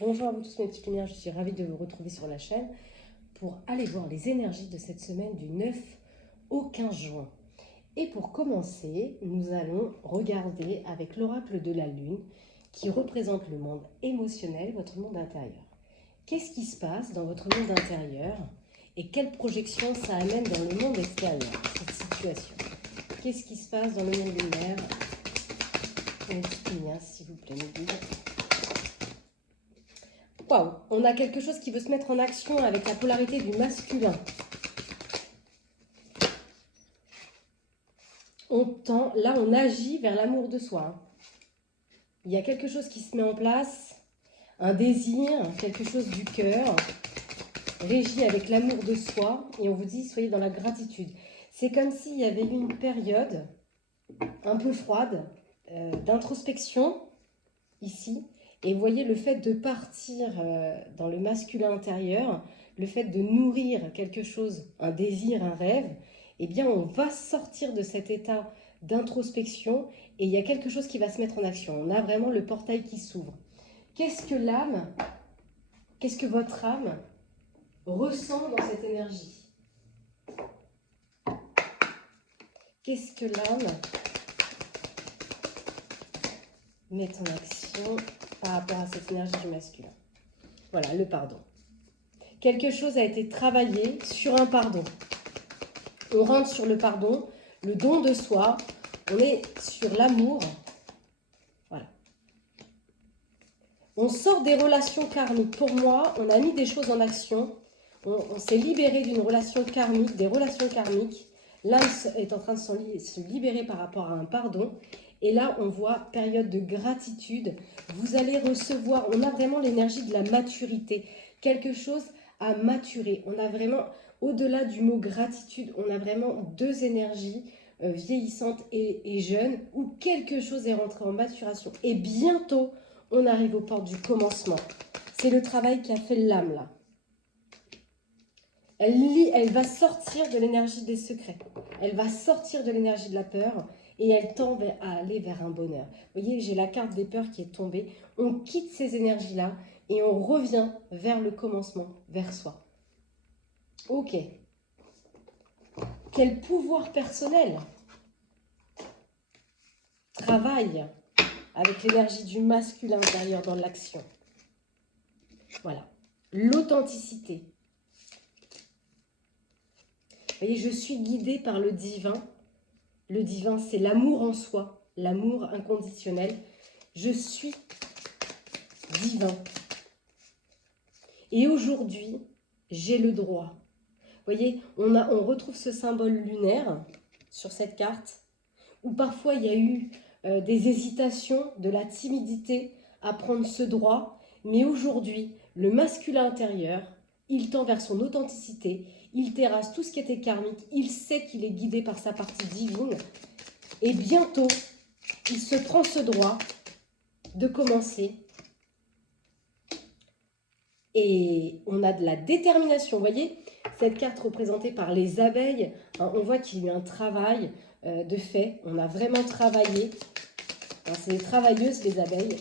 Bonjour à vous tous mes petites lumières, je suis ravie de vous retrouver sur la chaîne pour aller voir les énergies de cette semaine du 9 au 15 juin. Et pour commencer, nous allons regarder avec l'oracle de la Lune qui représente le monde émotionnel, votre monde intérieur. Qu'est-ce qui se passe dans votre monde intérieur et quelle projection ça amène dans le monde extérieur, cette situation? Qu'est-ce qui se passe dans le monde lunaire? Mes petites lumières, s'il vous plaît, mes guides. Waouh, on a quelque chose qui veut se mettre en action avec la polarité du masculin. On tend, là on agit vers l'amour de soi. Il y a quelque chose qui se met en place, un désir, quelque chose du cœur, régi avec l'amour de soi, et on vous dit soyez dans la gratitude. C'est comme s'il y avait eu une période un peu froide d'introspection ici. Et vous voyez, le fait de partir dans le masculin intérieur, le fait de nourrir quelque chose, un désir, un rêve, eh bien, on va sortir de cet état d'introspection et il y a quelque chose qui va se mettre en action. On a vraiment le portail qui s'ouvre. Qu'est-ce que l'âme, qu'est-ce que votre âme ressent dans cette énergie? Qu'est-ce que l'âme met en action par rapport à cette énergie du masculin? Voilà, le pardon. Quelque chose a été travaillé sur un pardon. On rentre sur le pardon, le don de soi, on est sur l'amour. Voilà. On sort des relations karmiques. Pour moi, on a mis des choses en action. On s'est libéré d'une relation karmique, des relations karmiques. L'âme est en train de se libérer par rapport à un pardon. Et là, on voit période de gratitude. Vous allez recevoir, on a vraiment l'énergie de la maturité. Quelque chose à maturer. On a vraiment, au-delà du mot gratitude, on a vraiment deux énergies vieillissantes et jeunes où quelque chose est rentré en maturation. Et bientôt, on arrive aux portes du commencement. C'est le travail qu'a fait l'âme là. Elle va sortir de l'énergie des secrets. Elle va sortir de l'énergie de la peur et elle tend à aller vers un bonheur. Vous voyez, j'ai la carte des peurs qui est tombée. On quitte ces énergies-là et on revient vers le commencement, vers soi. Ok. Quel pouvoir personnel travaille avec l'énergie du masculin intérieur dans l'action. Voilà. L'authenticité. Vous voyez, je suis guidée par le divin. Le divin, c'est l'amour en soi, l'amour inconditionnel. Je suis divin. Et aujourd'hui, j'ai le droit. Vous voyez, on retrouve ce symbole lunaire sur cette carte, où parfois il y a eu des hésitations, de la timidité à prendre ce droit. Mais aujourd'hui, le masculin intérieur, il tend vers son authenticité, il terrasse tout ce qui était karmique, il sait qu'il est guidé par sa partie divine. Et bientôt, il se prend ce droit de commencer. Et on a de la détermination. Vous voyez, cette carte représentée par les abeilles, hein, on voit qu'il y a eu un travail de fait. On a vraiment travaillé. C'est des travailleuses, les abeilles.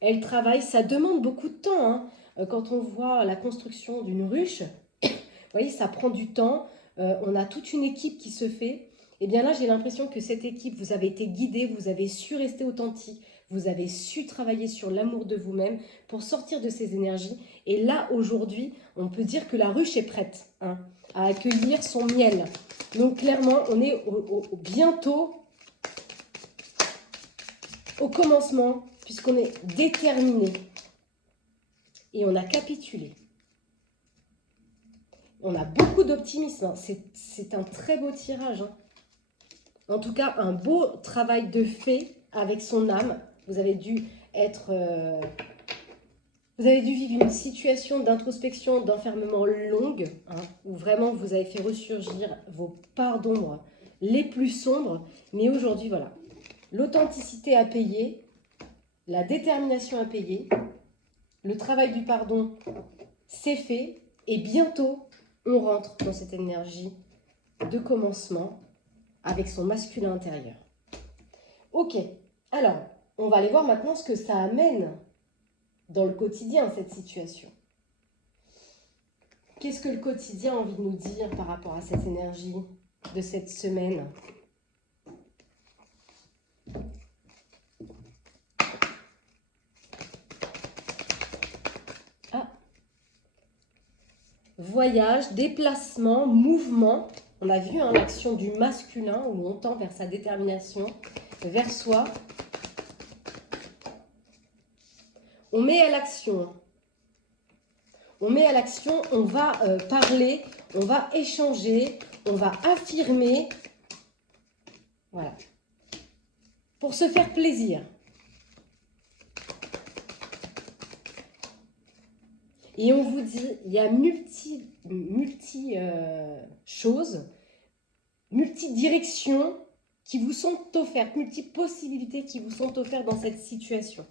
Elles travaillent, ça demande beaucoup de temps. Hein. Quand on voit la construction d'une ruche, vous voyez, ça prend du temps. On a toute une équipe qui se fait. Et bien là, j'ai l'impression que cette équipe, vous avez été guidée, vous avez su rester authentique, vous avez su travailler sur l'amour de vous-même pour sortir de ces énergies. Et là, aujourd'hui, on peut dire que la ruche est prête hein, à accueillir son miel. Donc clairement, on est bientôt au commencement, puisqu'on est déterminé. Et on a capitulé. On a beaucoup d'optimisme. Hein. C'est un très beau tirage. Hein. En tout cas, un beau travail de fait avec son âme. Vous avez dû vous avez dû vivre une situation d'introspection, d'enfermement longue, hein, où vraiment vous avez fait ressurgir vos parts d'ombre les plus sombres. Mais aujourd'hui, voilà, l'authenticité à payer, la détermination à payer, le travail du pardon, c'est fait. Et bientôt, on rentre dans cette énergie de commencement avec son masculin intérieur. Ok, alors, on va aller voir maintenant ce que ça amène dans le quotidien, cette situation. Qu'est-ce que le quotidien a envie de nous dire par rapport à cette énergie de cette semaine? Ah. Voyage, déplacement, mouvement. On a vu l'action du masculin où on tend vers sa détermination, vers soi. On met à l'action. On met à l'action, on va parler, on va échanger, on va affirmer. Voilà. Pour se faire plaisir. Et on vous dit, il y a choses, multi-directions qui vous sont offertes, multi-possibilités qui vous sont offertes dans cette situation.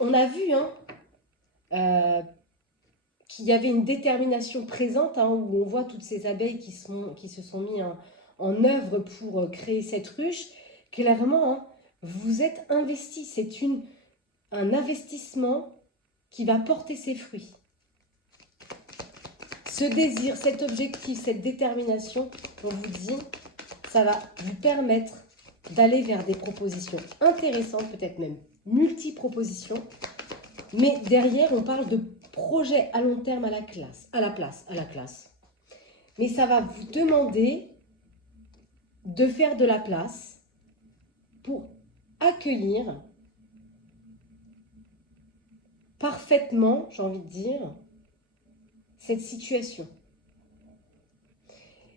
On a vu qu'il y avait une détermination présente, où on voit toutes ces abeilles qui se sont mis en œuvre pour créer cette ruche. Clairement, vous êtes investis. C'est un investissement qui va porter ses fruits. Ce désir, cet objectif, cette détermination, on vous dit, ça va vous permettre d'aller vers des propositions intéressantes, peut-être même multi-propositions. Mais derrière, on parle de projets à long terme à la classe. Mais ça va vous demander de faire de la place pour accueillir parfaitement, j'ai envie de dire, cette situation.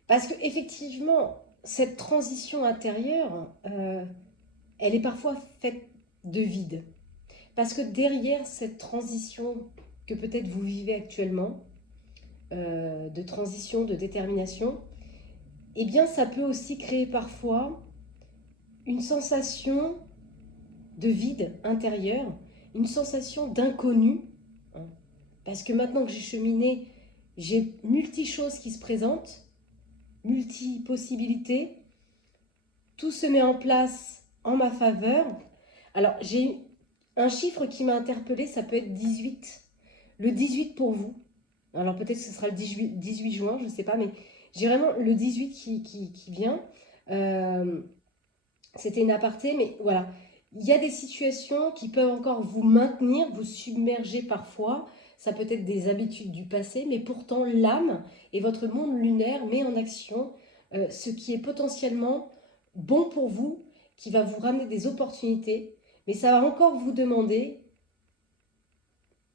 Parce qu'effectivement, cette transition intérieure, elle est parfois faite de vide. Parce que derrière cette transition que peut-être vous vivez actuellement, de transition, de détermination, eh bien ça peut aussi créer parfois une sensation de vide intérieur, une sensation d'inconnu. Parce que maintenant que j'ai cheminé, j'ai multi-choses qui se présentent, multi-possibilités. Tout se met en place en ma faveur. Alors, j'ai un chiffre qui m'a interpellée, ça peut être 18. Le 18 pour vous. Alors, peut-être que ce sera le 18 juin, je ne sais pas, mais j'ai vraiment le 18 qui vient. C'était une aparté, mais voilà. Il y a des situations qui peuvent encore vous maintenir, vous submerger parfois. Ça peut être des habitudes du passé, mais pourtant l'âme et votre monde lunaire met en action ce qui est potentiellement bon pour vous, qui va vous ramener des opportunités, mais ça va encore vous demander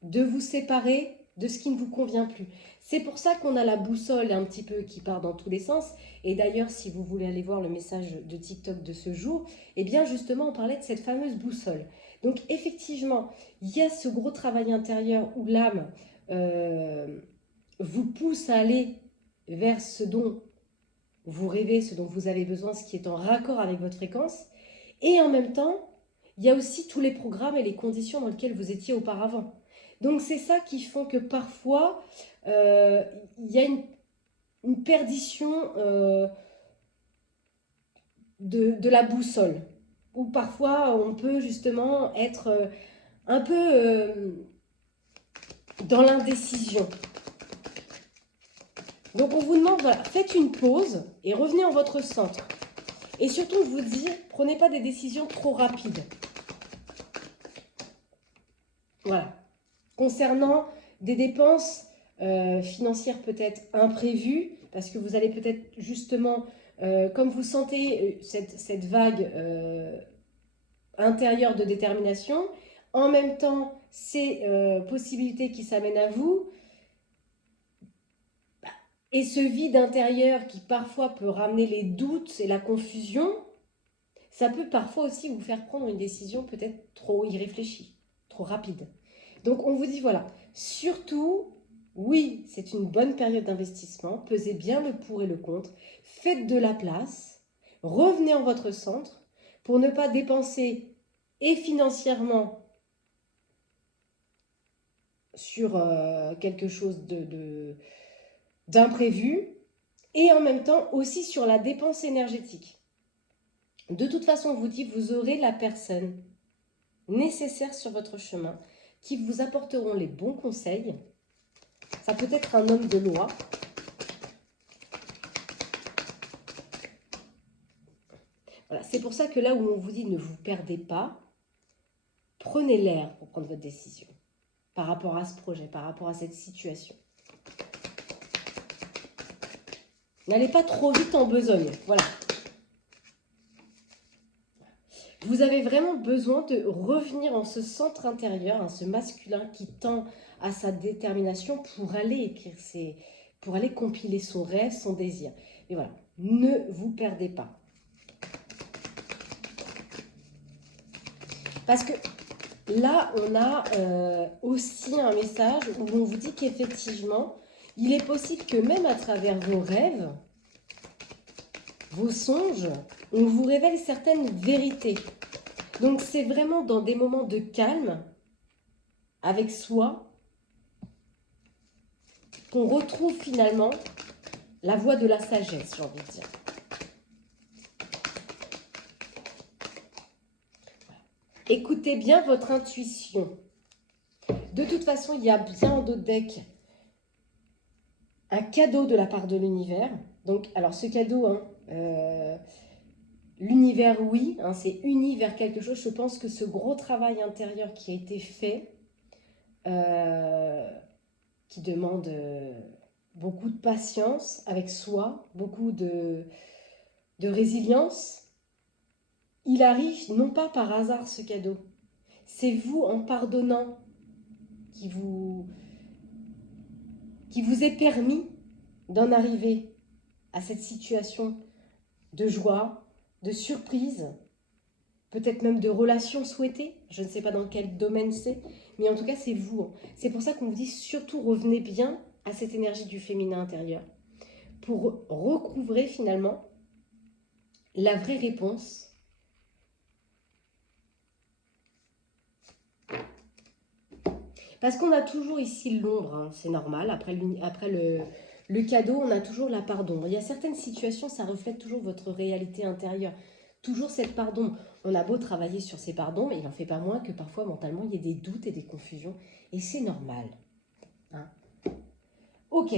de vous séparer de ce qui ne vous convient plus. C'est pour ça qu'on a la boussole un petit peu qui part dans tous les sens. Et d'ailleurs, si vous voulez aller voir le message de TikTok de ce jour, eh bien justement, on parlait de cette fameuse boussole. Donc effectivement, il y a ce gros travail intérieur où l'âme vous pousse à aller vers ce dont vous rêvez, ce dont vous avez besoin, ce qui est en raccord avec votre fréquence. Et en même temps, il y a aussi tous les programmes et les conditions dans lesquelles vous étiez auparavant. Donc c'est ça qui fait que parfois, il y a une perdition de la boussole. Ou parfois, on peut justement être un peu dans l'indécision. Donc on vous demande, voilà, faites une pause et revenez en votre centre. Et surtout, vous dire, prenez pas des décisions trop rapides. Voilà. Concernant des dépenses financières peut-être imprévues, parce que vous allez peut-être justement, comme vous sentez cette vague intérieure de détermination, en même temps, ces possibilités qui s'amènent à vous, et ce vide intérieur qui parfois peut ramener les doutes et la confusion, ça peut parfois aussi vous faire prendre une décision peut-être trop irréfléchie, trop rapide. Donc on vous dit voilà, surtout, oui, c'est une bonne période d'investissement, pesez bien le pour et le contre, faites de la place, revenez en votre centre pour ne pas dépenser et financièrement sur quelque chose d'imprévu et en même temps aussi sur la dépense énergétique. De toute façon, on vous dit, vous aurez la personne nécessaire sur votre chemin qui vous apporteront les bons conseils. Ça peut être un homme de loi. Voilà, c'est pour ça que là où on vous dit ne vous perdez pas, prenez l'air pour prendre votre décision par rapport à ce projet, par rapport à cette situation. N'allez pas trop vite en besogne, voilà. Vous avez vraiment besoin de revenir en ce centre intérieur, hein, ce masculin qui tend à sa détermination pour aller écrire pour aller compiler son rêve, son désir. Et voilà, ne vous perdez pas. Parce que là, on a aussi un message où on vous dit qu'effectivement, il est possible que même à travers vos rêves, vos songes, on vous révèle certaines vérités. Donc c'est vraiment dans des moments de calme, avec soi, qu'on retrouve finalement la voie de la sagesse, j'ai envie de dire. Écoutez bien votre intuition. De toute façon, il y a bien en d'autres decks un cadeau de la part de l'univers. Donc, alors ce cadeau, hein, l'univers, oui, hein, c'est uni vers quelque chose. Je pense que ce gros travail intérieur qui a été fait, qui demande beaucoup de patience avec soi, beaucoup de résilience, il arrive non pas par hasard ce cadeau. C'est vous, en pardonnant, qui vous est permis d'en arriver à cette situation de joie, de surprise, peut-être même de relations souhaitées. Je ne sais pas dans quel domaine c'est, mais en tout cas, c'est vous. C'est pour ça qu'on vous dit surtout revenez bien à cette énergie du féminin intérieur pour recouvrer finalement la vraie réponse. Parce qu'on a toujours ici l'ombre, hein, c'est normal. Après le cadeau, on a toujours la part d'ombre. Il y a certaines situations, ça reflète toujours votre réalité intérieure. Toujours cette part d'ombre. On a beau travailler sur ces parts d'ombre, il n'en fait pas moins que parfois mentalement, il y a des doutes et des confusions. Et c'est normal. Hein. Ok.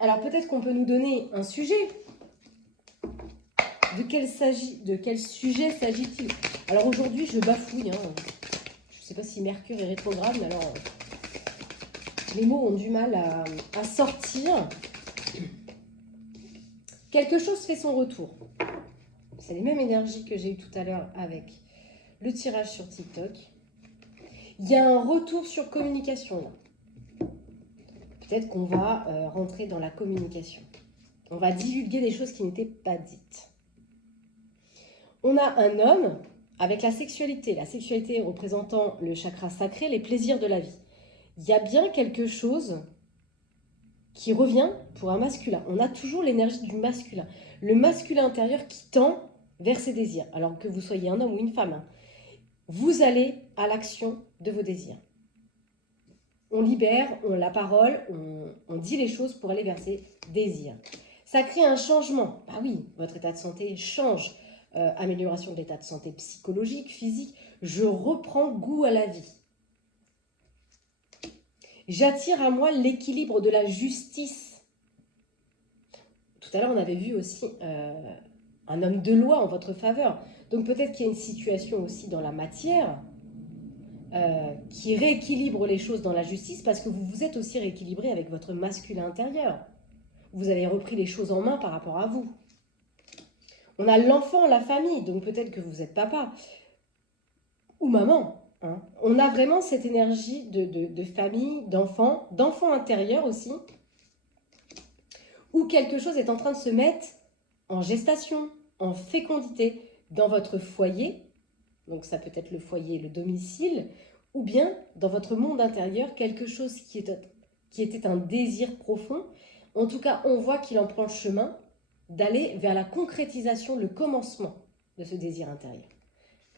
Alors peut-être qu'on peut nous donner un sujet. De quel sujet s'agit-il? Alors aujourd'hui, je bafouille. Hein. Je ne sais pas si Mercure est rétrograde, mais alors les mots ont du mal à sortir. Quelque chose fait son retour. C'est les mêmes énergies que j'ai eues tout à l'heure avec le tirage sur TikTok. Il y a un retour sur communication là. Peut-être qu'on va rentrer dans la communication. On va divulguer des choses qui n'étaient pas dites. On a un homme avec la sexualité représentant le chakra sacré, les plaisirs de la vie. Il y a bien quelque chose qui revient pour un masculin. On a toujours l'énergie du masculin. Le masculin intérieur qui tend vers ses désirs. Alors que vous soyez un homme ou une femme, hein, vous allez à l'action de vos désirs. On libère, on la parole, on dit les choses pour aller vers ses désirs. Ça crée un changement. Ah oui, votre état de santé change. Amélioration de l'état de santé psychologique, physique. Je reprends goût à la vie. J'attire à moi l'équilibre de la justice. Tout à l'heure, on avait vu aussi un homme de loi en votre faveur. Donc peut-être qu'il y a une situation aussi dans la matière qui rééquilibre les choses dans la justice parce que vous vous êtes aussi rééquilibré avec votre masculin intérieur. Vous avez repris les choses en main par rapport à vous. On a l'enfant, la famille, donc peut-être que vous êtes papa ou maman. Hein. On a vraiment cette énergie de famille, d'enfant intérieur aussi, où quelque chose est en train de se mettre en gestation, en fécondité dans votre foyer. Donc ça peut être le foyer, le domicile, ou bien dans votre monde intérieur, quelque chose qui était un désir profond. En tout cas, on voit qu'il en prend le chemin d'aller vers la concrétisation, le commencement de ce désir intérieur.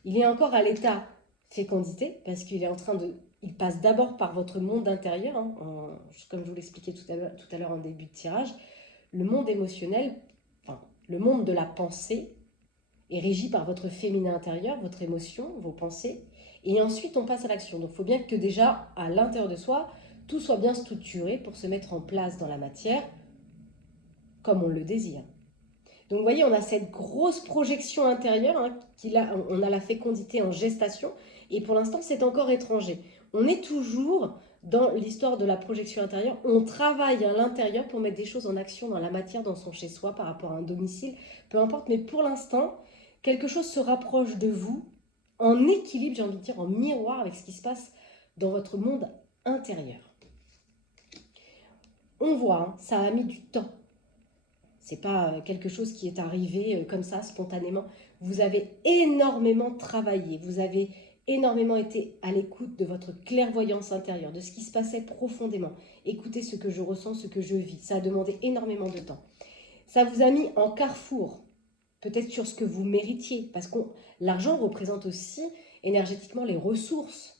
Il est encore à l'état fécondité, parce qu'il est en train de... Il passe d'abord par votre monde intérieur, hein, comme je vous l'expliquais tout à l'heure en début de tirage, le monde émotionnel, enfin, le monde de la pensée, est régi par votre féminin intérieur, votre émotion, vos pensées. Et ensuite, on passe à l'action. Donc, il faut bien que déjà, à l'intérieur de soi, tout soit bien structuré pour se mettre en place dans la matière comme on le désire. Donc, vous voyez, on a cette grosse projection intérieure, hein, on a la fécondité en gestation, et pour l'instant, c'est encore étranger. On est toujours dans l'histoire de la projection intérieure. On travaille à l'intérieur pour mettre des choses en action dans la matière, dans son chez-soi, par rapport à un domicile, peu importe. Mais pour l'instant, quelque chose se rapproche de vous, en équilibre, j'ai envie de dire, en miroir avec ce qui se passe dans votre monde intérieur. On voit, hein, ça a mis du temps. C'est pas quelque chose qui est arrivé comme ça, spontanément. Vous avez énormément travaillé, vous avez énormément été à l'écoute de votre clairvoyance intérieure, de ce qui se passait profondément. Écoutez ce que je ressens, ce que je vis. Ça a demandé énormément de temps. Ça vous a mis en carrefour, peut-être sur ce que vous méritiez, parce que l'argent représente aussi énergétiquement les ressources.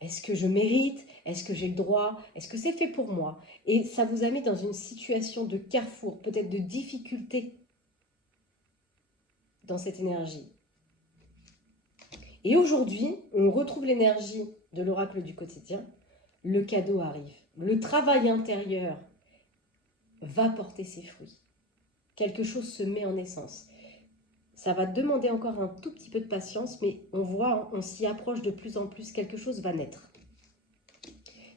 Est-ce que je mérite? Est-ce que j'ai le droit? Est-ce que c'est fait pour moi? Et ça vous a mis dans une situation de carrefour, peut-être de difficulté dans cette énergie. Et aujourd'hui, on retrouve l'énergie de l'oracle du quotidien. Le cadeau arrive. Le travail intérieur va porter ses fruits. Quelque chose se met en naissance. Ça va demander encore un tout petit peu de patience, mais on voit, on s'y approche de plus en plus, quelque chose va naître.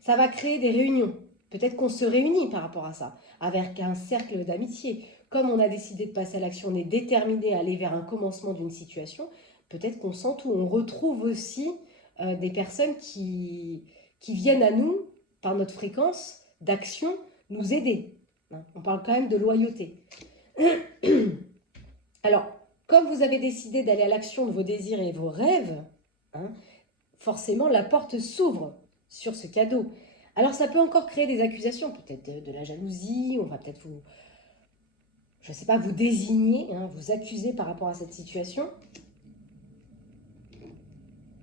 Ça va créer des réunions. Peut-être qu'on se réunit par rapport à ça, avec un cercle d'amitié. Comme on a décidé de passer à l'action, on est déterminé à aller vers un commencement d'une situation, peut-être qu'on sent tout. On retrouve aussi des personnes qui viennent à nous, par notre fréquence d'action, nous aider. On parle quand même de loyauté. Alors, comme vous avez décidé d'aller à l'action de vos désirs et vos rêves, forcément la porte s'ouvre sur ce cadeau. Alors ça peut encore créer des accusations, peut-être de la jalousie, on va peut-être vous, je ne sais pas, vous désigner, vous accuser par rapport à cette situation.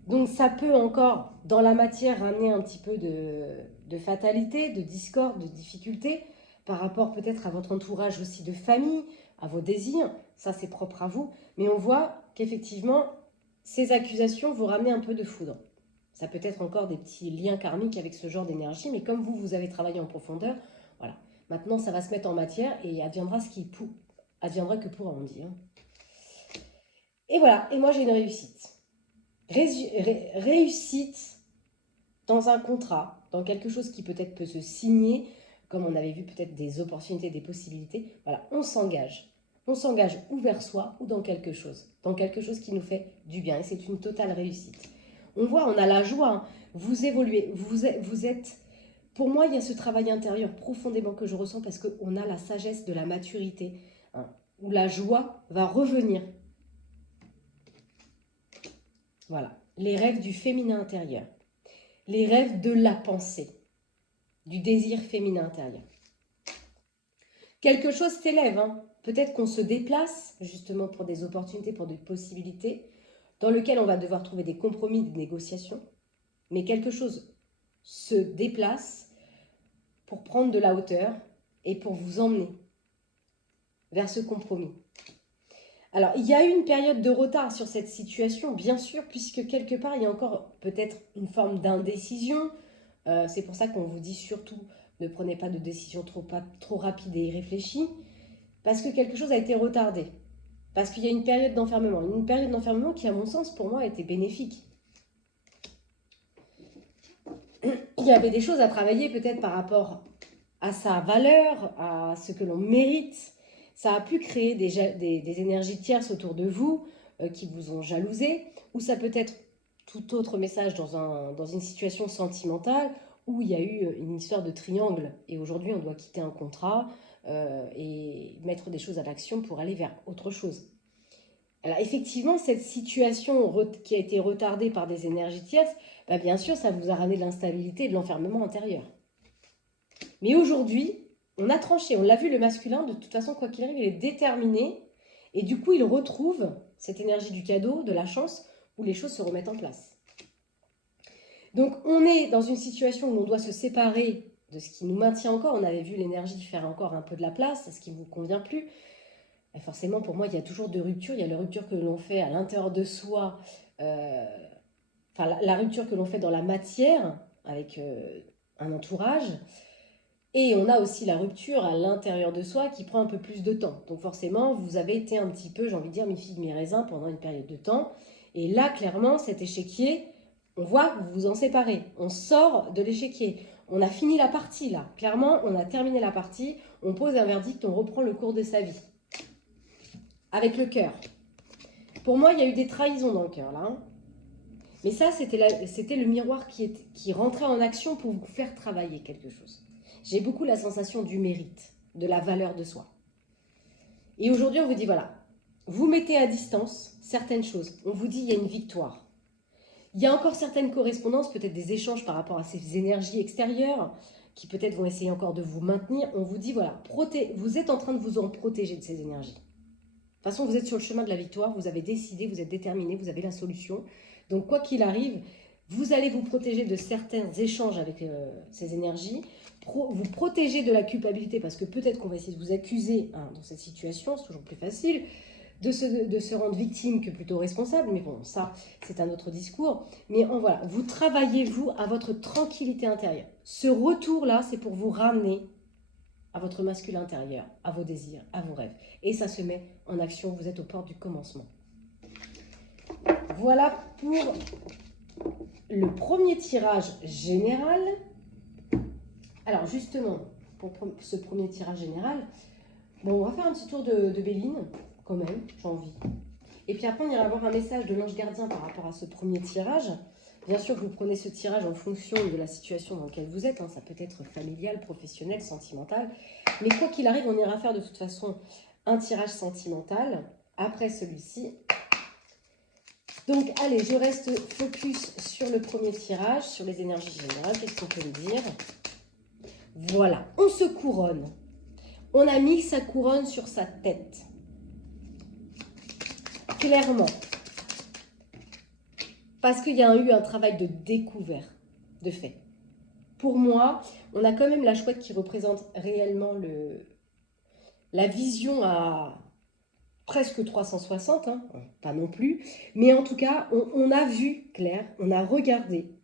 Donc ça peut encore, dans la matière, ramener un petit peu de fatalité, de discorde, de difficulté, par rapport peut-être à votre entourage aussi de famille, à vos désirs, ça c'est propre à vous, mais on voit qu'effectivement, ces accusations vous ramener un peu de foudre. Ça peut être encore des petits liens karmiques avec ce genre d'énergie, mais comme vous avez travaillé en profondeur, voilà. Maintenant, ça va se mettre en matière et adviendra adviendra que pourra, on dit. Et voilà, et moi j'ai une réussite. Réussite dans un contrat, dans quelque chose qui peut-être peut se signer, comme on avait vu peut-être des opportunités, des possibilités. Voilà, on s'engage. On s'engage ou vers soi ou dans quelque chose qui nous fait du bien. Et c'est une totale réussite. On voit, on a la joie, vous évoluez, vous êtes... Pour moi, il y a ce travail intérieur profondément que je ressens parce qu'on a la sagesse de la maturité, où la joie va revenir. Voilà, les rêves du féminin intérieur, les rêves de la pensée, du désir féminin intérieur. Quelque chose s'élève, peut-être qu'on se déplace justement pour des opportunités, pour des possibilités, dans lequel on va devoir trouver des compromis, des négociations, mais quelque chose se déplace pour prendre de la hauteur et pour vous emmener vers ce compromis. Alors, il y a eu une période de retard sur cette situation, bien sûr, puisque quelque part, il y a encore peut-être une forme d'indécision. C'est pour ça qu'on vous dit surtout, ne prenez pas de décision trop rapide et irréfléchie, parce que quelque chose a été retardé. Parce qu'il y a une période d'enfermement. Une période d'enfermement qui, à mon sens, pour moi, a été bénéfique. Il y avait des choses à travailler peut-être par rapport à sa valeur, à ce que l'on mérite. Ça a pu créer des énergies tierces autour de vous qui vous ont jalousé, ou ça peut être tout autre message dans une situation sentimentale où il y a eu une histoire de triangle et aujourd'hui on doit quitter un contrat et mettre des choses à l'action pour aller vers autre chose. Alors effectivement, cette situation qui a été retardée par des énergies tierces, bien sûr, ça vous a ramené de l'instabilité et de l'enfermement intérieur. Mais aujourd'hui, on a tranché, on l'a vu, le masculin, de toute façon, quoi qu'il arrive, il est déterminé. Et du coup, il retrouve cette énergie du cadeau, de la chance, où les choses se remettent en place. Donc, on est dans une situation où on doit se séparer de ce qui nous maintient encore. On avait vu l'énergie faire encore un peu de la place, ce qui ne vous convient plus. Et forcément, pour moi, il y a toujours deux ruptures. Il y a la rupture que l'on fait à l'intérieur de soi, enfin la rupture que l'on fait dans la matière, avec un entourage. Et on a aussi la rupture à l'intérieur de soi qui prend un peu plus de temps. Donc forcément, vous avez été un petit peu, j'ai envie de dire, mi-figue, mi-raisin pendant une période de temps. Et là, clairement, cet échiquier, on voit que vous vous en séparez. On sort de l'échiquier. On a fini la partie, là. Clairement, on a terminé la partie. On pose un verdict, on reprend le cours de sa vie. Avec le cœur. Pour moi, il y a eu des trahisons dans le cœur, là. Hein. Mais ça, c'était le miroir qui rentrait en action pour vous faire travailler quelque chose. J'ai beaucoup la sensation du mérite, de la valeur de soi. Et aujourd'hui, on vous dit, voilà, vous mettez à distance certaines choses. On vous dit, il y a une victoire. Il y a encore certaines correspondances, peut-être des échanges par rapport à ces énergies extérieures qui peut-être vont essayer encore de vous maintenir. On vous dit, voilà, vous êtes en train de vous en protéger de ces énergies. De toute façon, vous êtes sur le chemin de la victoire, vous avez décidé, vous êtes déterminé, vous avez la solution. Donc, quoi qu'il arrive, vous allez vous protéger de certains échanges avec ces énergies, vous protéger de la culpabilité, parce que peut-être qu'on va essayer de vous accuser dans cette situation, c'est toujours plus facile, de se rendre victime que plutôt responsable, mais bon, ça, c'est un autre discours. Mais voilà, vous travaillez, vous, à votre tranquillité intérieure. Ce retour-là, c'est pour vous ramener à votre masculin intérieur, à vos désirs, à vos rêves. Et ça se met en action, vous êtes aux portes du commencement. Voilà pour le premier tirage général. Alors justement, pour ce premier tirage général, bon, on va faire un petit tour de Béline, quand même, j'ai envie. Et puis après, on ira avoir un message de l'ange gardien par rapport à ce premier tirage. Bien sûr que vous prenez ce tirage en fonction de la situation dans laquelle vous êtes. Hein. Ça peut être familial, professionnel, sentimental. Mais quoi qu'il arrive, on ira faire de toute façon un tirage sentimental après celui-ci. Donc, allez, je reste focus sur le premier tirage, sur les énergies générales. Qu'est-ce qu'on peut me dire? Voilà, on se couronne. On a mis sa couronne sur sa tête. Clairement. Parce qu'il y a eu un travail de découverte, de fait. Pour moi, on a quand même la chouette qui représente réellement la vision à presque 360, hein, pas non plus. Mais en tout cas, on a vu clair, on a regardé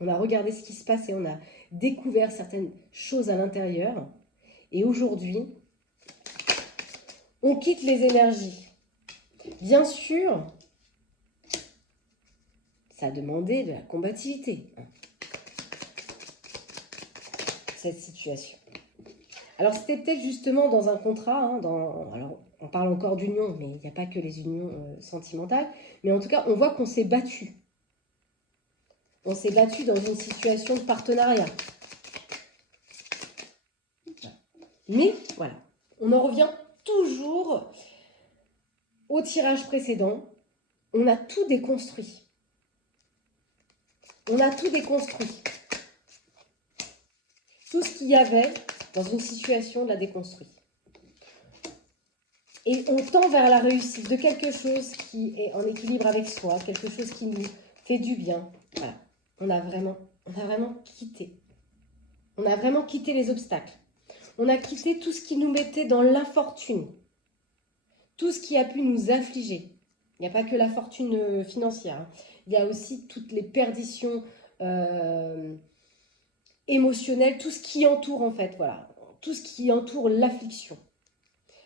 ce qui se passait, on a découvert certaines choses à l'intérieur. Et aujourd'hui, on quitte les énergies. Bien sûr, ça a demandé de la combativité, hein, cette situation. Alors, c'était peut-être justement dans un contrat, hein, alors on parle encore d'union, mais il n'y a pas que les unions sentimentales. Mais en tout cas, on voit qu'on s'est battu. On s'est battu dans une situation de partenariat. Mais voilà, on en revient toujours au tirage précédent. On a tout déconstruit. On a tout déconstruit. Tout ce qu'il y avait dans une situation, on l'a déconstruit. Et on tend vers la réussite de quelque chose qui est en équilibre avec soi, quelque chose qui nous fait du bien. Voilà, on a vraiment quitté. On a vraiment quitté les obstacles. On a quitté tout ce qui nous mettait dans l'infortune. Tout ce qui a pu nous affliger. Il n'y a pas que la fortune financière. Hein. Il y a aussi toutes les perditions émotionnelles, tout ce qui entoure en fait, voilà. Tout ce qui entoure l'affliction.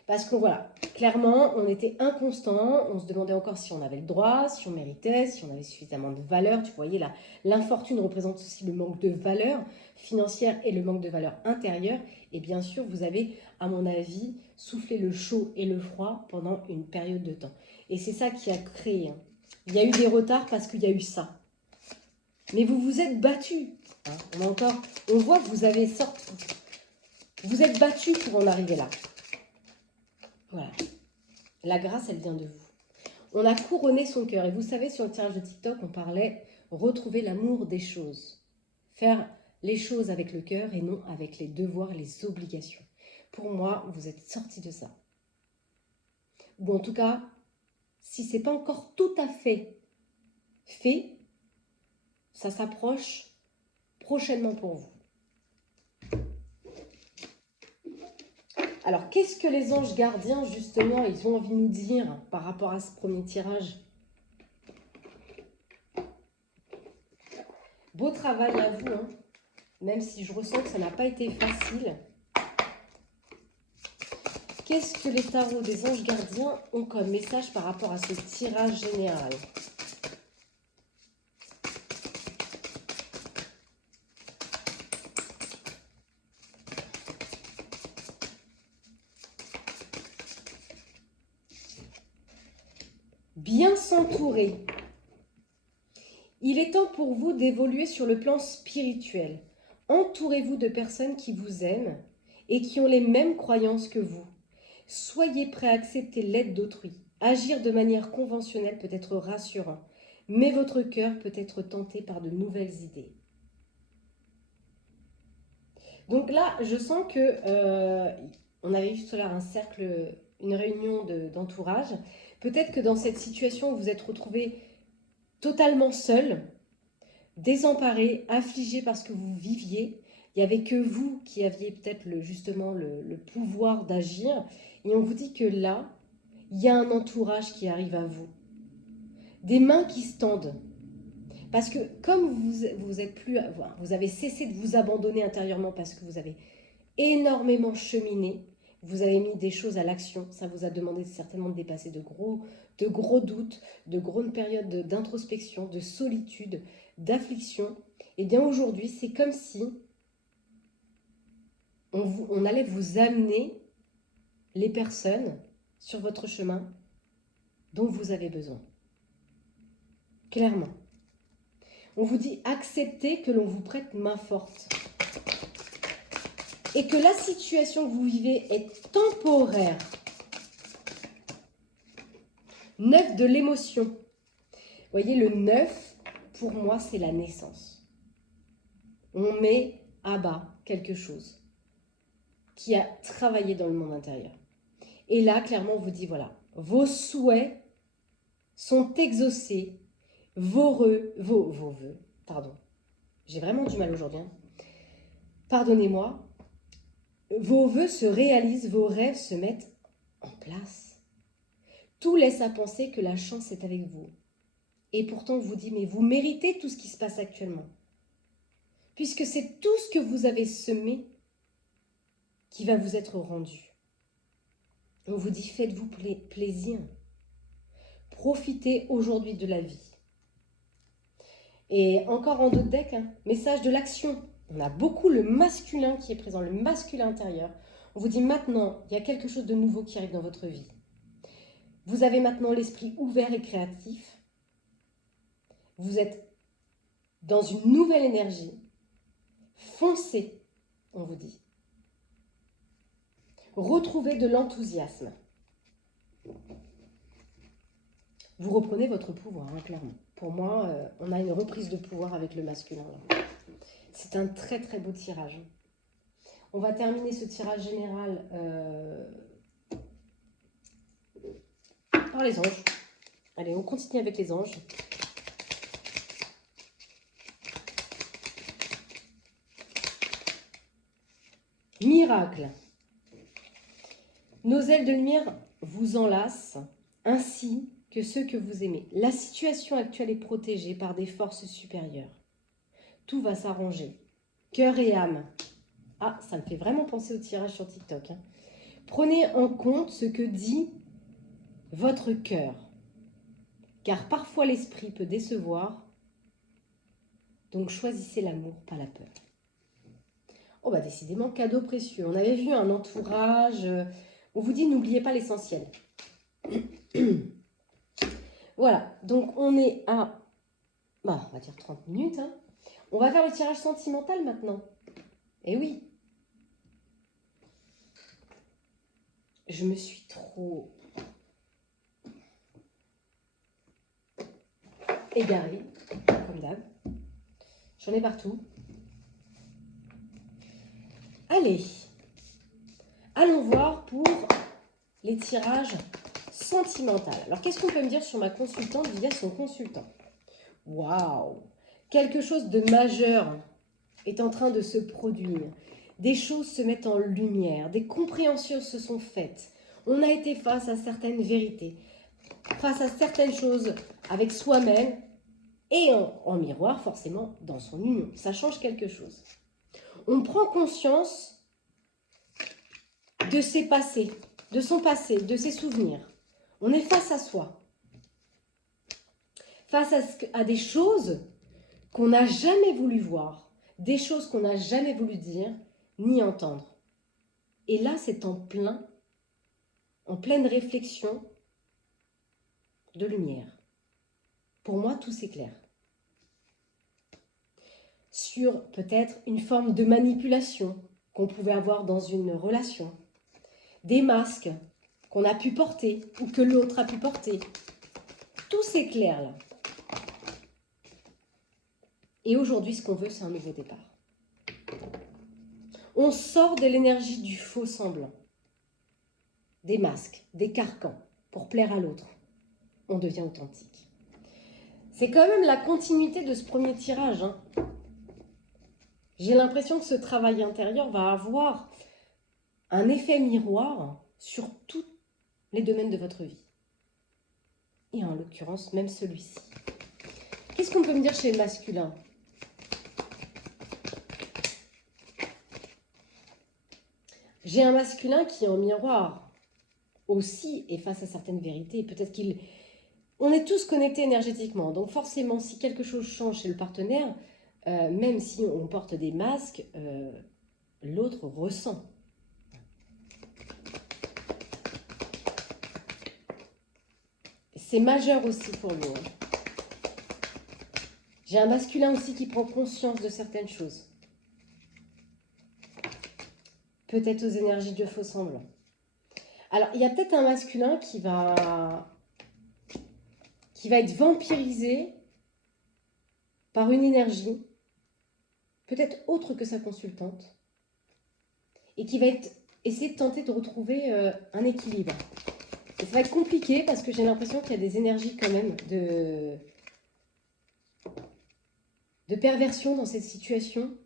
Parce que voilà, clairement, on était inconstant, on se demandait encore si on avait le droit, si on méritait, si on avait suffisamment de valeur. Tu voyais, l'infortune représente aussi le manque de valeur financière et le manque de valeur intérieure. Et bien sûr, vous avez, à mon avis, soufflé le chaud et le froid pendant une période de temps. Et c'est ça qui a créé. Hein. Il y a eu des retards parce qu'il y a eu ça. Mais vous vous êtes battus. Hein. On voit que vous avez sorti. Vous êtes battus pour en arriver là. Voilà. La grâce, elle vient de vous. On a couronné son cœur. Et vous savez, sur le tirage de TikTok, on parlait retrouver l'amour des choses. Faire les choses avec le cœur et non avec les devoirs, les obligations. Pour moi, vous êtes sortis de ça. Ou en tout cas, si ce n'est pas encore tout à fait fait, ça s'approche prochainement pour vous. Alors, qu'est-ce que les anges gardiens, justement, ils ont envie de nous dire par rapport à ce premier tirage? Beau travail à vous, hein, même si je ressens que ça n'a pas été facile. Qu'est-ce que les tarots des anges gardiens ont comme message par rapport à ce tirage général? Bien s'entourer. Il est temps pour vous d'évoluer sur le plan spirituel. Entourez-vous de personnes qui vous aiment et qui ont les mêmes croyances que vous. Soyez prêts à accepter l'aide d'autrui. Agir de manière conventionnelle peut être rassurant, mais votre cœur peut être tenté par de nouvelles idées. Donc là, je sens que on avait vu tout à l'heure un cercle, une réunion d'entourage. Peut-être que dans cette situation, vous vous êtes retrouvé totalement seul, désemparé, affligé parce que vous viviez. Il n'y avait que vous qui aviez peut-être justement le pouvoir d'agir. Et on vous dit que là, il y a un entourage qui arrive à vous. Des mains qui se tendent. Parce que comme vous êtes plus, vous avez cessé de vous abandonner intérieurement parce que vous avez énormément cheminé, vous avez mis des choses à l'action, ça vous a demandé certainement de dépasser de gros doutes, de grandes périodes d'introspection, de solitude, d'affliction. Et bien aujourd'hui, c'est comme si on allait vous amener les personnes sur votre chemin dont vous avez besoin. Clairement. On vous dit acceptez que l'on vous prête main forte. Et que la situation que vous vivez est temporaire. 9 de l'émotion. Vous voyez, le 9, pour moi, c'est la naissance. On met à bas quelque chose qui a travaillé dans le monde intérieur. Et là, clairement, on vous dit, voilà, vos souhaits sont exaucés, vos vœux, pardon, j'ai vraiment du mal aujourd'hui, hein. Pardonnez-moi, vos vœux se réalisent, vos rêves se mettent en place. Tout laisse à penser que la chance est avec vous. Et pourtant, on vous dit, mais vous méritez tout ce qui se passe actuellement. Puisque c'est tout ce que vous avez semé qui va vous être rendu. On vous dit, faites-vous plaisir. Profitez aujourd'hui de la vie. Et encore en d'autres decks, hein, message de l'action. On a beaucoup le masculin qui est présent, le masculin intérieur. On vous dit maintenant, il y a quelque chose de nouveau qui arrive dans votre vie. Vous avez maintenant l'esprit ouvert et créatif. Vous êtes dans une nouvelle énergie. Foncez, on vous dit. Retrouvez de l'enthousiasme. Vous reprenez votre pouvoir, hein, clairement. Pour moi, on a une reprise de pouvoir avec le masculin. C'est un très très beau tirage. On va terminer ce tirage général par les anges. Allez, on continue avec les anges. Miracle. Nos ailes de lumière vous enlacent, ainsi que ceux que vous aimez. La situation actuelle est protégée par des forces supérieures. Tout va s'arranger. Cœur et âme. Ah, ça me fait vraiment penser au tirage sur TikTok, hein. Prenez en compte ce que dit votre cœur. Car parfois l'esprit peut décevoir. Donc choisissez l'amour, pas la peur. Oh bah décidément, cadeau précieux. On avait vu un entourage. On vous dit, n'oubliez pas l'essentiel. Voilà, donc on est à, bah, on va dire 30 minutes. Hein. On va faire le tirage sentimental maintenant. Eh oui. Je me suis trop égarée, comme d'hab. J'en ai partout. Allez, allons voir pour les tirages sentimentaux. Alors, qu'est-ce qu'on peut me dire sur ma consultante via son consultant? Waouh! Quelque chose de majeur est en train de se produire. des choses se mettent en lumière, des compréhensions se sont faites. On a été face à certaines vérités, face à certaines choses avec soi-même et en miroir, forcément, dans son union. Ça change quelque chose. On prend conscience de ses passés, de son passé, de ses souvenirs. On est face à soi. Face à des choses qu'on n'a jamais voulu voir, des choses qu'on n'a jamais voulu dire, ni entendre. Et là, c'est en pleine réflexion de lumière. Pour moi, tout s'éclaire. Sur peut-être une forme de manipulation qu'on pouvait avoir dans une relation, des masques qu'on a pu porter ou que l'autre a pu porter. Tout s'éclaire là. Et aujourd'hui, ce qu'on veut, c'est un nouveau départ. On sort de l'énergie du faux semblant, des masques, des carcans, pour plaire à l'autre. On devient authentique. C'est quand même la continuité de ce premier tirage. J'ai l'impression que ce travail intérieur va avoir un effet miroir sur tous les domaines de votre vie. Et en l'occurrence, même celui-ci. Qu'est-ce qu'on peut me dire chez le masculin ? J'ai un masculin qui, en miroir, aussi est face à certaines vérités. Peut-être on est tous connectés énergétiquement. Donc forcément, si quelque chose change chez le partenaire, même si on porte des masques, l'autre ressent. C'est majeur aussi pour lui. J'ai un masculin aussi qui prend conscience de certaines choses. Peut-être aux énergies de faux semblants. Alors, il y a peut-être un masculin qui va être vampirisé par une énergie, peut-être autre que sa consultante, et qui va essayer de tenter de retrouver un équilibre. Et ça va être compliqué parce que j'ai l'impression qu'il y a des énergies quand même de perversion dans cette situation.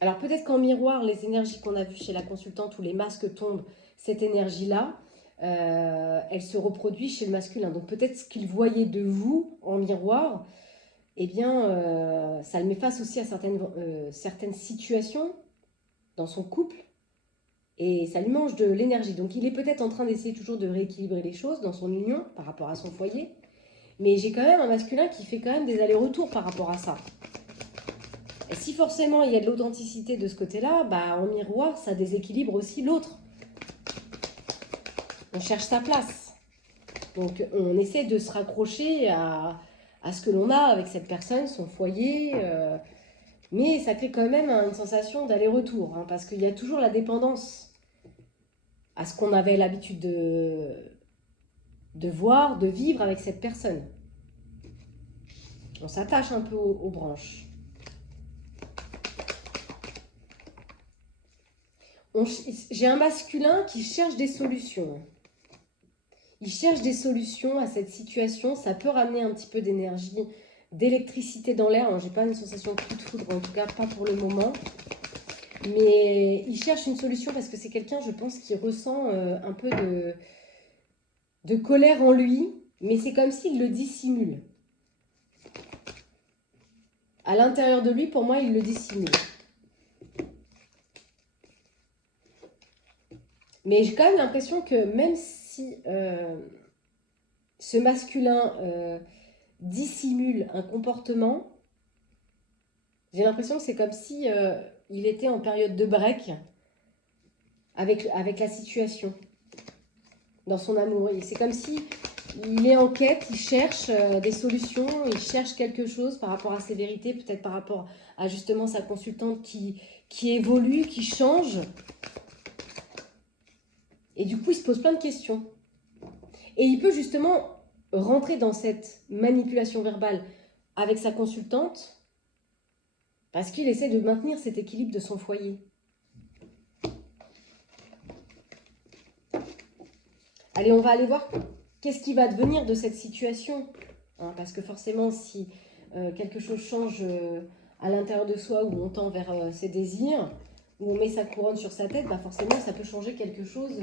Alors peut-être qu'en miroir, les énergies qu'on a vues chez la consultante où les masques tombent, cette énergie-là, elle se reproduit chez le masculin. Donc peut-être ce qu'il voyait de vous en miroir, eh bien, ça le met face aussi à certaines situations dans son couple et ça lui mange de l'énergie. Donc il est peut-être en train d'essayer toujours de rééquilibrer les choses dans son union par rapport à son foyer. Mais j'ai quand même un masculin qui fait quand même des allers-retours par rapport à ça. Et si forcément il y a de l'authenticité de ce côté-là, bah, en miroir, ça déséquilibre aussi l'autre. On cherche sa place. Donc on essaie de se raccrocher à ce que l'on a avec cette personne, son foyer. Mais ça crée quand même une sensation d'aller-retour. Parce qu'il y a toujours la dépendance à ce qu'on avait l'habitude de voir, de vivre avec cette personne. On s'attache un peu aux branches. J'ai un masculin qui cherche des solutions. Il cherche des solutions à cette situation. Ça peut ramener un petit peu d'énergie, d'électricité dans l'air. Je n'ai pas une sensation de coup de foudre, en tout cas pas pour le moment. Mais il cherche une solution parce que c'est quelqu'un, je pense, qui ressent un peu de colère en lui. Mais c'est comme s'il le dissimule. À l'intérieur de lui, pour moi, il le dissimule. Mais j'ai quand même l'impression que même si ce masculin dissimule un comportement, j'ai l'impression que c'est comme si il était en période de break avec la situation, dans son amour. C'est comme si il est en quête, il cherche des solutions, il cherche quelque chose par rapport à ses vérités, peut-être par rapport à justement sa consultante qui évolue, qui change. Et du coup, il se pose plein de questions. Et il peut justement rentrer dans cette manipulation verbale avec sa consultante parce qu'il essaie de maintenir cet équilibre de son foyer. Allez, on va aller voir qu'est-ce qui va devenir de cette situation. Parce que forcément, si quelque chose change à l'intérieur de soi ou on tend vers ses désirs, où on met sa couronne sur sa tête, bah forcément, ça peut changer quelque chose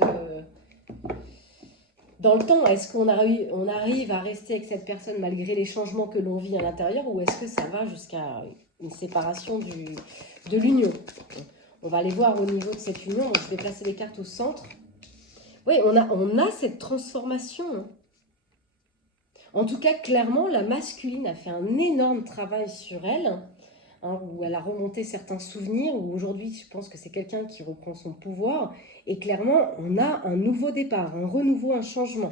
dans le temps. Est-ce qu'on arrive à rester avec cette personne malgré les changements que l'on vit à l'intérieur, ou est-ce que ça va jusqu'à une séparation de l'union? On va aller voir au niveau de cette union. Donc, je vais placer les cartes au centre. Oui, on a cette transformation, hein. En tout cas, clairement, la masculine a fait un énorme travail sur elle, hein, où elle a remonté certains souvenirs, où aujourd'hui, je pense que c'est quelqu'un qui reprend son pouvoir. Et clairement, on a un nouveau départ, un renouveau, un changement.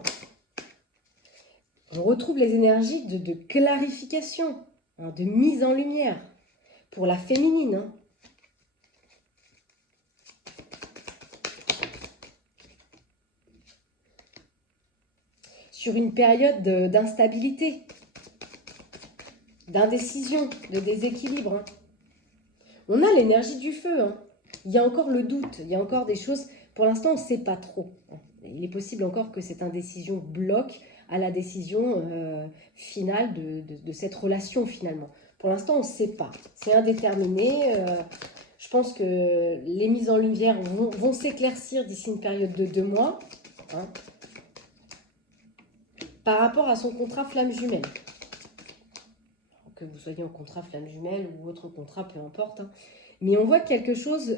On retrouve les énergies de clarification, hein, de mise en lumière, pour la féminine, hein. Sur une période d'instabilité, d'indécision, de déséquilibre, hein. On a l'énergie du feu, hein. Il y a encore le doute, il y a encore des choses, pour l'instant on ne sait pas trop, hein. Il est possible encore que cette indécision bloque à la décision finale de cette relation finalement. Pour l'instant on ne sait pas, c'est indéterminé. Je pense que les mises en lumière vont s'éclaircir d'ici une période de 2 mois, hein, par rapport à son contrat flamme jumelle. Que vous soyez en contrat flamme jumelle ou autre contrat, peu importe, hein. Mais on voit quelque chose,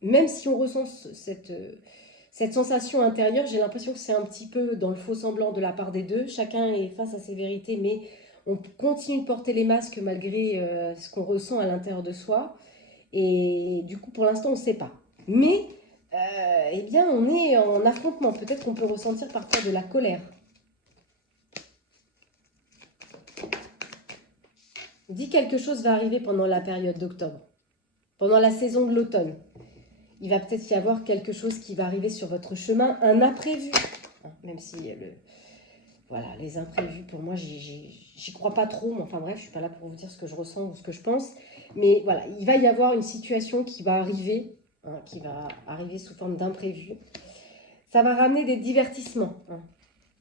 même si on ressent cette sensation intérieure, j'ai l'impression que c'est un petit peu dans le faux semblant de la part des deux. Chacun est face à ses vérités, mais on continue de porter les masques malgré ce qu'on ressent à l'intérieur de soi. Et du coup, pour l'instant, on ne sait pas. Mais, eh bien, on est en affrontement. Peut-être qu'on peut ressentir parfois de la colère. Dit quelque chose va arriver pendant la période d'octobre, pendant la saison de l'automne. Il va peut-être y avoir quelque chose qui va arriver sur votre chemin, un imprévu. Même si voilà, les imprévus, pour moi, j'y crois pas trop. Mais enfin bref, je suis pas là pour vous dire ce que je ressens ou ce que je pense. Mais voilà, il va y avoir une situation qui va arriver, hein, qui va arriver sous forme d'imprévu. Ça va ramener des divertissements, hein,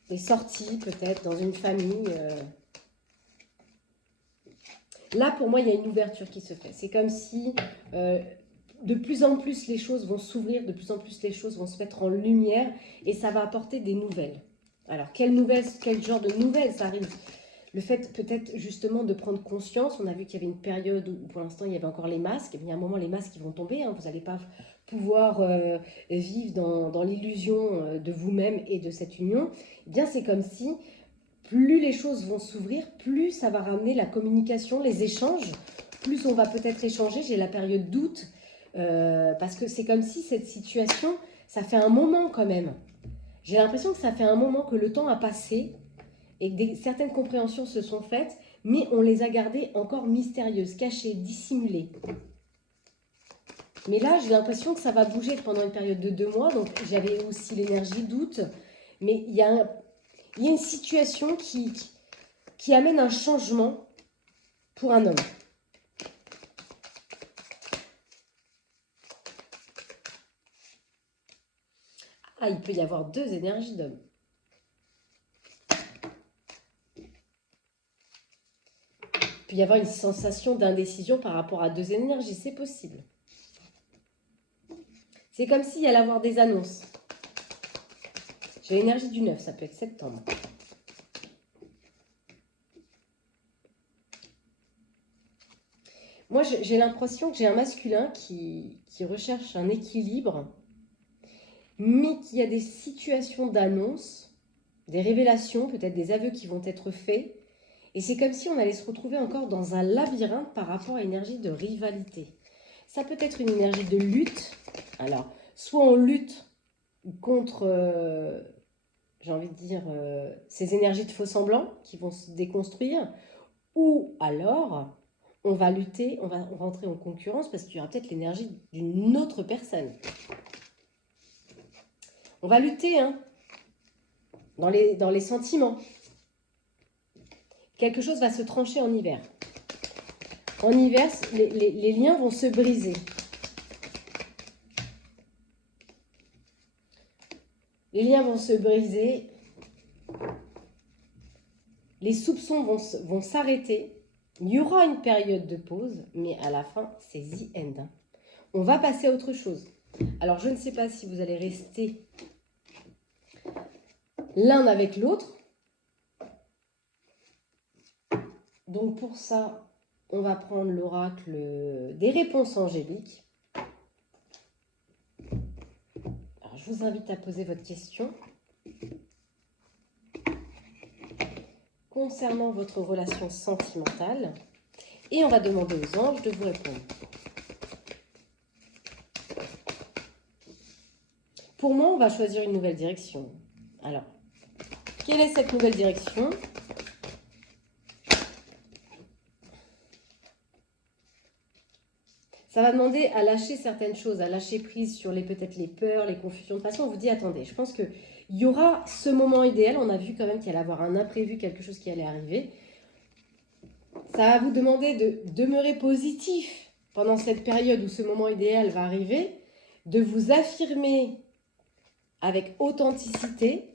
des sorties peut-être dans une famille. Là, pour moi, il y a une ouverture qui se fait. C'est comme si de plus en plus les choses vont s'ouvrir, de plus en plus les choses vont se mettre en lumière et ça va apporter des nouvelles. Alors, quelles nouvelles, quel genre de nouvelles ça arrive? Le fait peut-être justement de prendre conscience, on a vu qu'il y avait une période où pour l'instant il y avait encore les masques, et bien à un moment les masques ils vont tomber, hein, vous n'allez pas pouvoir vivre dans l'illusion de vous-même et de cette union. Eh bien c'est comme si plus les choses vont s'ouvrir, plus ça va ramener la communication, les échanges, plus on va peut-être échanger. J'ai la période d'août, parce que c'est comme si cette situation, ça fait un moment quand même. J'ai l'impression que ça fait un moment que le temps a passé et que certaines compréhensions se sont faites, mais on les a gardées encore mystérieuses, cachées, dissimulées. Mais là, j'ai l'impression que ça va bouger pendant une période de 2 mois, donc j'avais aussi l'énergie d'août, mais il y a une situation qui amène un changement pour un homme. Ah, il peut y avoir 2 énergies d'homme. Il peut y avoir une sensation d'indécision par rapport à 2 énergies, c'est possible. C'est comme s'il y allait avoir des annonces. J'ai l'énergie du 9, ça peut être septembre. Moi, j'ai l'impression que j'ai un masculin qui recherche un équilibre, mais qu'il y a des situations d'annonce, des révélations, peut-être des aveux qui vont être faits. Et c'est comme si on allait se retrouver encore dans un labyrinthe par rapport à une énergie de rivalité. Ça peut être une énergie de lutte. Alors, soit on lutte contre, j'ai envie de dire, ces énergies de faux semblants qui vont se déconstruire, ou alors on va lutter, on va rentrer en concurrence parce qu'il y aura peut-être l'énergie d'une autre personne. On va lutter, hein, dans les sentiments. Quelque chose va se trancher en hiver. En hiver, les liens vont se briser. Les liens vont se briser. Les soupçons vont s'arrêter. Il y aura une période de pause, mais à la fin, c'est the end. On va passer à autre chose. Alors, je ne sais pas si vous allez rester l'un avec l'autre. Donc, pour ça, on va prendre l'oracle des réponses angéliques. Alors, je vous invite à poser votre question concernant votre relation sentimentale. Et on va demander aux anges de vous répondre. Pour moi, on va choisir une nouvelle direction. Alors, quelle est cette nouvelle direction? Ça va demander à lâcher certaines choses, à lâcher prise sur peut-être les peurs, les confusions. De toute façon, on vous dit, attendez, je pense qu'il y aura ce moment idéal. On a vu quand même qu'il allait avoir un imprévu, quelque chose qui allait arriver. Ça va vous demander de demeurer positif pendant cette période où ce moment idéal va arriver, de vous affirmer avec authenticité,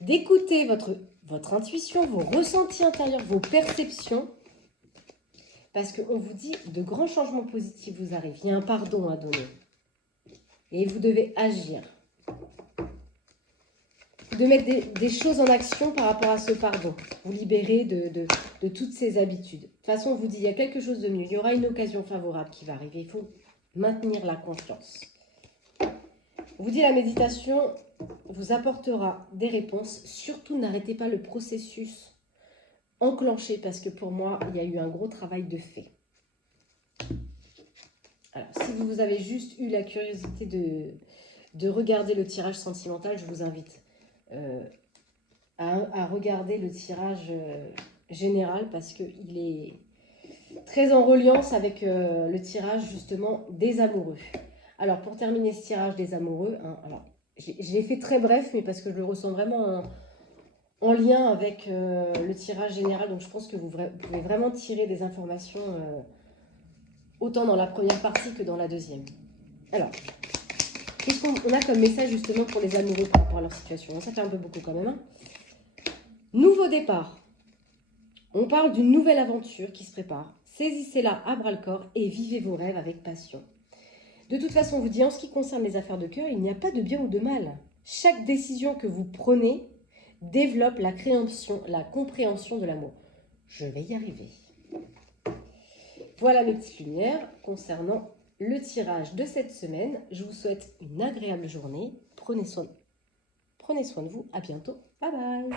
d'écouter votre intuition, vos ressentis intérieurs, vos perceptions, parce qu'on vous dit de grands changements positifs vous arrivent. Il y a un pardon à donner. Et vous devez agir. De mettre des choses en action par rapport à ce pardon. Vous libérer de toutes ces habitudes. De toute façon, on vous dit, il y a quelque chose de mieux. Il y aura une occasion favorable qui va arriver. Il faut maintenir la confiance. On vous dit, la méditation vous apportera des réponses. Surtout, n'arrêtez pas le processus enclenché parce que pour moi, il y a eu un gros travail de fait. Alors, si vous avez juste eu la curiosité de regarder le tirage sentimental, je vous invite à regarder le tirage général parce qu'il est très en reliance avec le tirage justement des amoureux. Alors, pour terminer ce tirage des amoureux, hein, alors, je l'ai fait très bref, mais parce que je le ressens vraiment en lien avec le tirage général. Donc, je pense que vous pouvez vraiment tirer des informations autant dans la première partie que dans la deuxième. Alors, qu'est-ce qu'on a comme message justement pour les amoureux par rapport à leur situation? Ça fait un peu beaucoup quand même. Hein. Nouveau départ. On parle d'une nouvelle aventure qui se prépare. Saisissez-la à bras-le-corps et vivez vos rêves avec passion. De toute façon, on vous dit en ce qui concerne les affaires de cœur, il n'y a pas de bien ou de mal. Chaque décision que vous prenez développe la compréhension de l'amour. Je vais y arriver. Voilà mes petites lumières concernant le tirage de cette semaine. Je vous souhaite une agréable journée. Prenez soin de vous. À bientôt. Bye bye.